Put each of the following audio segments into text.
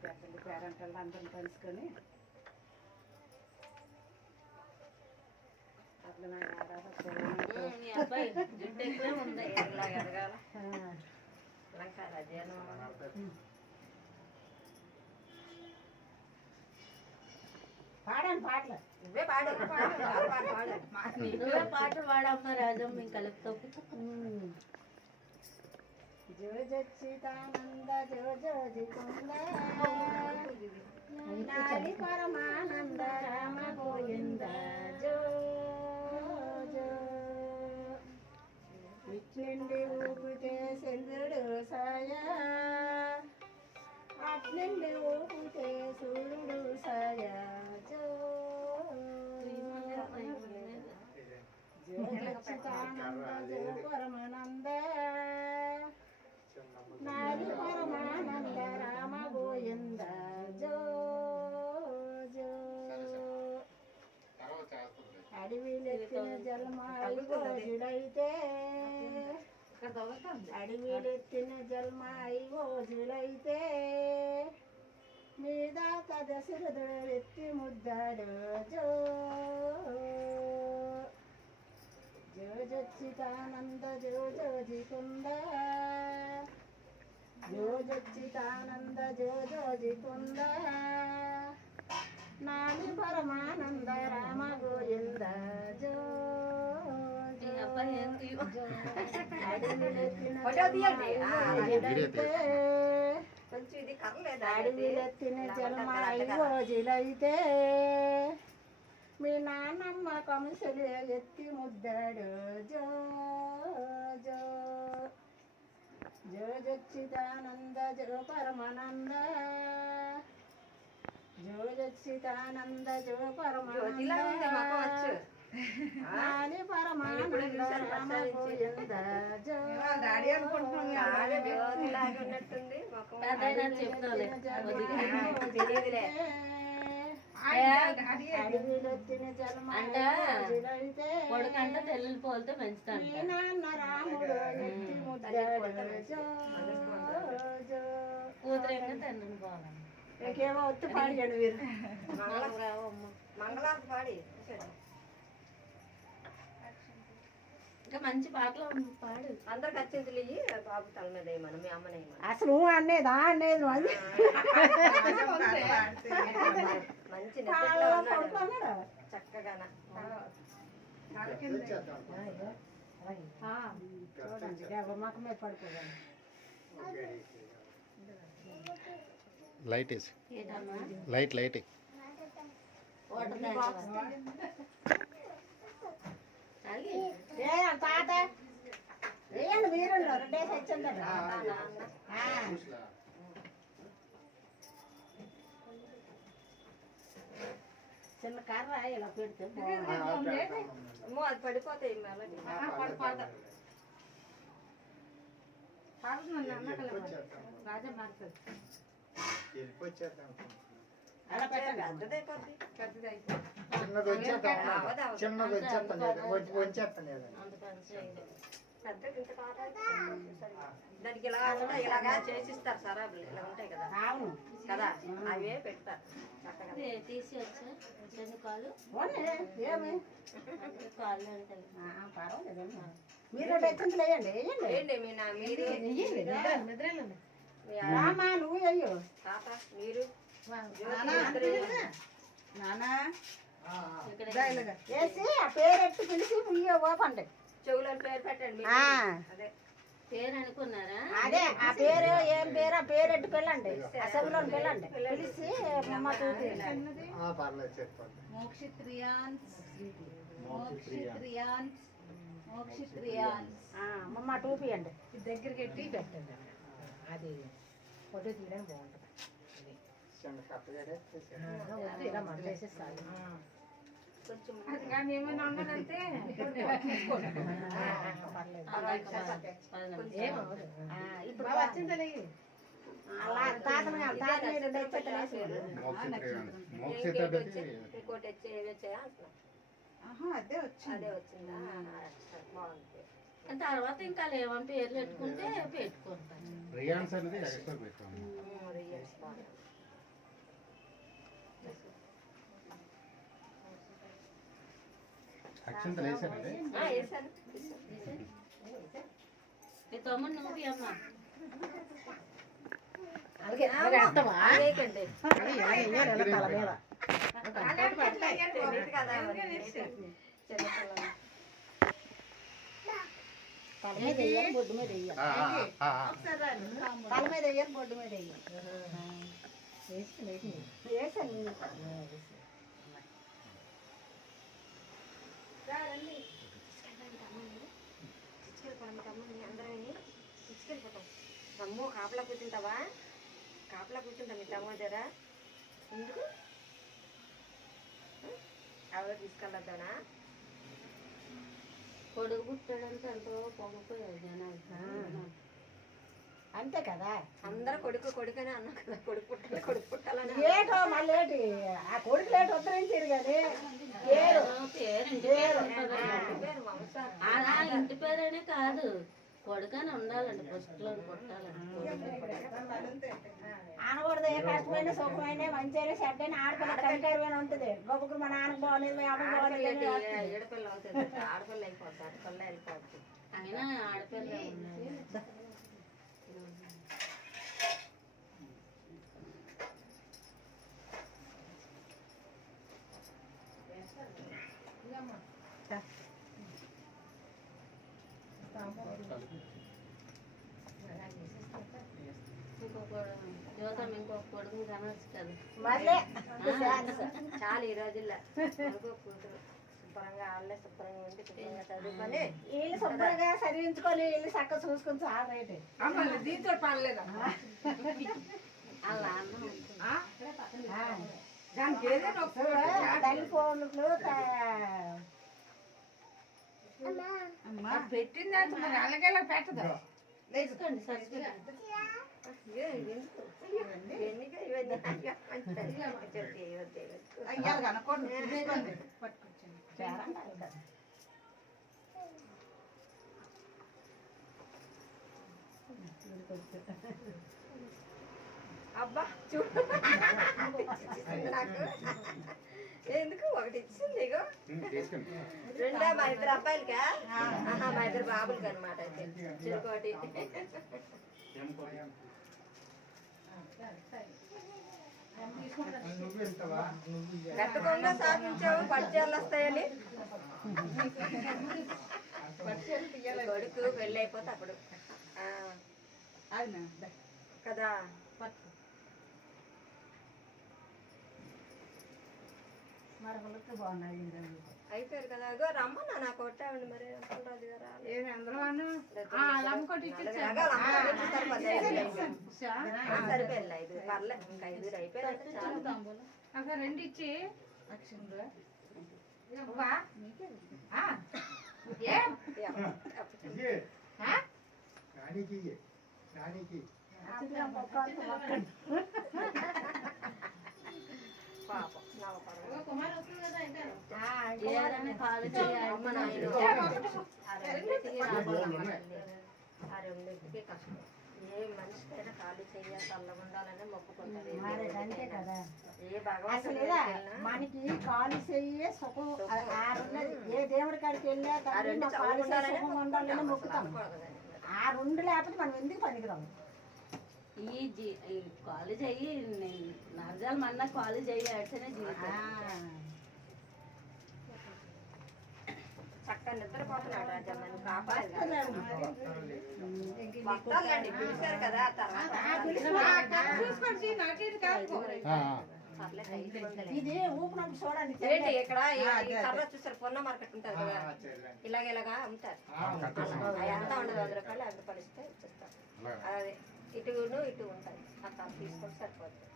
పెద్దలు పేరెంటలు అందరం కలుసుకొని అట్లా పాడండి పాటలు నువ్వే పాటలు పాడమ్మా రాజం మేము కలుపుతాం జో జచ్చితానంద జో జోజికుంద నాది పరమానంద రామ గోవింద జో జో ఇట్నుండి ఊపితే చంద్రుడు సాయ అట్నుండి ఊపితే సూర్యుడు సాయ జో జో జచ్చితానంద జో పరమానంద నాది పరమానంద రామ గోవింద జో జో అడవిలెత్తిన జల్మాయి గోజులైతే అడవిలెత్తిన జల్మాయి గోజులైతే మీద దశరథుడు ఎత్తి ముద్దాడు జో జో జచ్చితానంద జో జోజికుంద జో జచ్చితానంద జో జోజికుంద నాది పరమానంద రామ గోవింద జో అడవిలెత్తిన జలమాయి రోజులైతే మీ నాన్నమ్మ కంసులు ఎత్తి ముద్దాడు జో జో జో జచ్చితానంద జో పరమానంద జో జచ్చితానంద జో పరమానంద నాని పరమానంద రామ గోవింద జో అడవిలొత్తిన జలమాయితే కొడుకంట తెల్లి పోలితే పెంచుతాను నాన్న రాముడు ఎత్తి ముద్దాడు జో జో కూతురేమో తండ్రిని పోవాలి ఇంకేమో ఒత్తి పాడిగాడు వీరు మంగళారతి పాడి ఇంకా మంచి పాటలు పాడు అందరికి వచ్చింది బాబు తల మీద వేయమని మీ అమ్మని అసలు అనేదా అనేది మంచి చక్కగా చూడండి మాకు మీద పడుకోదండి లైట్ వేసి లైట్ లైట్ తాత వేయండి మీరు రెండేసి వచ్చింది చిన్న కర్ర ఇలా పెడితే అది పడిపోతాయి రాజా మారుతుంది అలా పెట్టండి చిన్నది వచ్చేస్తాను దానికి ఇలా ఉంటాయి ఇలాగా చేసిస్తారు సరాబులు ఇలా ఉంటాయి కదా కదా అవే పెడతారు తీసి వచ్చా కాలు పర్వాలేదు మీరు డెచ్చంతులు వేయండి వేయండి మీరు రామా నువ్వు అయ్యో తాత మీరు నానా వేసి ఆ పేరెట్టి పిలిచి ఓపండి చెవులో పేరు పెట్టండి పేరు అనుకున్నారా అదే ఆ పేరు ఏం పేరు ఆ పేరెట్టి పిల్లండి ఆ చెవులో పిల్లండి పిలిచి అమ్మ అమ్మ టూపీ అండి దగ్గరికి ఎట్టి పెట్టండి అది ఫోటో తీయడం బాగుంటుంది ఇలా మడలేసేసాలి ఏమైనా ఉన్నదంటే ఇప్పుడు వచ్చింది అలా తాతను కాదు, తాత మీద తెచ్చేటనే వేసేవాడు. ఇంకోటి వచ్చి ఏమి వచ్చాయా అంటున్నా. అదే వచ్చింది. అదే వచ్చిందా బాగుంది. తర్వాత ఇంకా లేవని పేర్లు పెట్టుకుంటే పెట్టుకుంటాను. రియాన్స్ అనేది ఎక్స్ట్రా పెట్టాము. రియల్స్ బాగుంది. అక్షంతలు వేసారండి. వేసాను. నీ తమ్ముడు నువ్వు అమ్మ అలాగే అలాగే వేస్తావా? వేయకండి. అలాగే ఇలా వెయ్యాలి, ఇలా తల మీద. తెలియదు కదా మరి. చిన్నపిల్లలు. తల మీద వెయ్యాలి, బొడ్డు మీద వెయ్యాలి. తల మీద వెయ్యాలి, బొడ్డు మీద వెయ్యాలి. వేసాను నేను. అమ్మో కాపలా కూర్చుంటావా? కాపలా కూర్చుంటా మీ తమ్ముడు జర. ఎందుకు ఎవరు తీసుకెళ్ళొద్దానా? కొడుకు పుట్టాడంటే ఎంతో పొంగిపోయారు జనాలు. అంతే కదా. అందరూ కొడుకు కొడుకనే అన్నా కదా. కొడుకు పుట్టాలని ఏటో మళ్ళీ ఏంటి ఆ కొడుకు లేటు ఉత్తరించారు కానీ పేరు పేరు ఇంటి పేరు ఉంటుంది. పేరు వంశా. ఆ ఇంటి పేరేనే కాదు, కొడుకని ఉండాలండి, ఫస్ట్లో పుట్టాలండి. ఆనకూడదు. ఏ కష్టమైన సుఖమైన మంచిగా చెడ్డైన ఆడపిల్ల కనికరమైన ఉంటుంది. గొప్పకు మా నాన్నకు బాగోలేదు, మా అమ్మకు బాగోలేదు. ఏడపిల్ల అవుతుంది. ఆడపిల్ల అయిపోతుంది. ఆడపిల్ల వెళ్ళిపోతుంది. అయినా ఆడపిల్ల ఉన్నాయి. ఇంకొక కొడుకు కనొచ్చు కదా. మళ్ళీ చాలు ఈ రోజుల్లో కొడుకు కూతురు శుభ్రంగా వాళ్ళే శుభ్రంగా ఉండి శుభ్రంగా చదువుకొని వీళ్ళు శుభ్రంగా చదివించుకొని వీళ్ళు చక్కగా చూసుకొని చాలా రేటు. దీంతో పర్లేదు. అలా అన్నం ఉంటుంది. దానికి ఏదైనా తల్లి ఫోన్లు పెట్టింది మరి అలాగే పెట్టదు. తీసుకోండి సరిగ్గా. అయ్యాలి కనుక్కోండి. తీసుకోండి. పట్టుకొచ్చింది. అబ్బా చూడు నాకు ఎందుకు ఒకటి ఇచ్చింది ఇగో. రెండా మా ఇద్దరు అబ్బాయిలకా? మా ఇద్దరు బాబులకి అనమాట. అయితే చిరుకోటి గట్టకుండా సాధించావు. పట్టాలు వస్తాయని కొడుకు పెళ్ళి అయిపోతే అప్పుడు కదా. మరొకరికి బాగున్నాయి. అయిపోయారు కదా. ఇగో రమ్మన్నా నాకు కొట్టామండి మరి. సరిపోయింది 5 పర్లేదు. ఇంకా 5 అయిపోయింది. రెండు ఇచ్చి పాపం ఏదైనా కాలు చేయాలి. ఆ రెండింటికి కష్టం. ఏ మనిషికైనా ఖాళీ చెయ్య చల్లగా ఉండాలని మొక్కుకుంటారు. అంతే కదా. ఏ భగవంతుడు అసలు మనకి కాలు చెయ్యే సుఖం. ఏ దేవుడి కాడికి వెళ్ళా కాలు సుఖం ఉండాలని మొక్కుతాం. ఆ రెండు లేకపోతే మనం ఎందుకు పనికిరాము. ఈ కాలేజ్ అయ్యి నరజాలు మన్నా కాలేజ్ అయ్యి ఆడితేనే జీవితం. చక్కగా నిద్రపోతున్నాడు రాజా. మనం కాపాడాలండి. పిలిచారు కదా. ఇది ఊపినప్పుడు చూడండి. ఏంటి ఇక్కడ ఈ కర్ర చూసారు. పొన్న మార్కెట్ ఉంటుంది కదా. ఇలాగా అమ్ముతారు. ఎంత ఉండదు. 100 రూపాయలు 50 రూపాయలు ఇస్తే ఇచ్చేస్తారు. అదే ఇటును ఇటు ఉంటాయి. అక్కడ తీసుకొని సరిపోతుంది.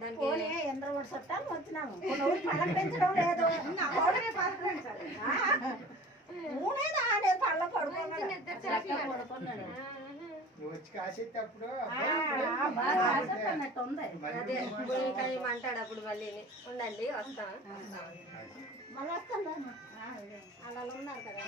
దానికి ఎందరో చుట్టాలు వచ్చినాము. పలకరించడం లేదు. మూడేది ఆడేది పళ్ళ పడుకున్నాడు. నువ్వు వచ్చి కాసేటప్పుడు బాగా రాసేటన్నట్టు ఉంది. అదే మునక్కాయ అంటాడు అప్పుడు మళ్ళీ ఉండండి వస్తాం మళ్ళీ వస్తాను అలా ఉన్నారు కదా